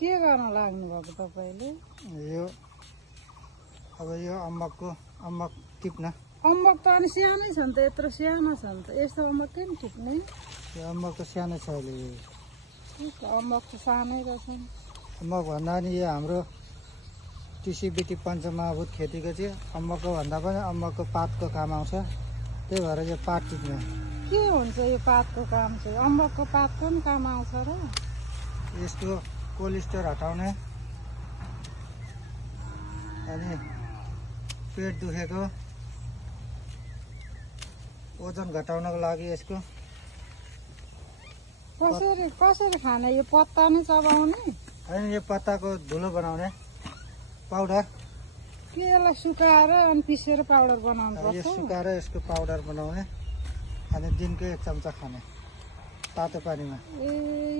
के गर्न लाग्नु भएको तपाईँले? यो अब यो अम्बक टिप्न। अम्बक त अनि सानै छ नि त, यत्रो सानो छ नि त, यस्तो अम्बक किन टिप्ने? यो अम्बक त सानो छ अहिले। अम्बक त सानै रहेछ। अम्बक भन्दा नि यो हाम्रो टिसीबिटी पञ्चमहाभूत खेतीको चाहिँ अम्बकको भन्दा पनि अम्बकको पातको काम आउँछ, त्यही भएर यो पात टिप्ने। के हुन्छ यो पातको काम चाहिँ? अम्बकको पातको पनि काम आउँछ र? यसको कोलेस्ट्रोल हटाउने अनि पेट दुखेको ओजन घटाउनको लागि यसको। कसरी खाने? यो पत्ता नै चबाउने? होइन, यो पत्ताको धुलो बनाउने पाउडर। के यसलाई सुकाएर अनि पिसेर पाउडर बनाउनु यो पर्छ? सुकाएर यसको पाउडर बनाउने अनि दिनको 1 चम्चा खाने तातो पानीमा। ए,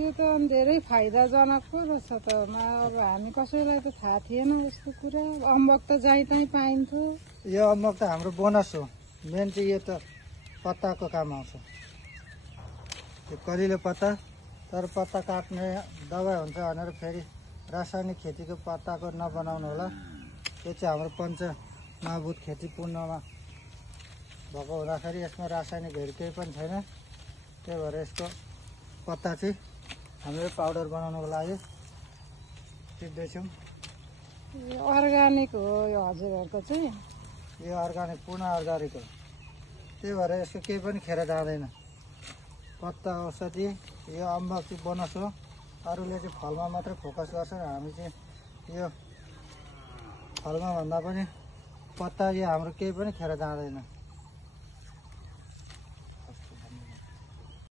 यो त अनि धेरै फाइदाजनक पो रहेछ त। अब हामी कसैलाई त थाहा थिएन यस्तो कुरा। अम्बक त जहीँ तहीँ पाइन्थ्यो। यो अम्बक त हाम्रो बोनस हो। मेन चाहिँ यो त पत्ताको काम आउँछ। यो कलिलो पत्ता, तर पत्ता काट्ने दबाई हुन्छ भनेर फेरि रासायनिक खेतीको पत्ताको नबनाउनु होला। यो चाहिँ हाम्रो पञ्चमहाभूत खेती पूर्णमा भएको हुँदाखेरि यसमा रासायनिकहरू केही पनि छैन। त्यही भएर यसको पत्ता चाहिँ हामीले पाउडर बनाउनको लागि टिप्दैछौँ। अर्ग्यानिक हो यो हजुरहरूको चाहिँ? यो अर्ग्यानिक, पूर्ण अर्ग्यानिक हो। त्यही भएर यसको केही पनि खेर जाँदैन। पत्ता औषधि, यो अम्बक चाहिँ बोनस हो। अरूले चाहिँ फलमा मात्रै फोकस गर्छ, हामी चाहिँ यो फलमा भन्दा पनि पत्ता यो हाम्रो केही पनि खेर जाँदैन।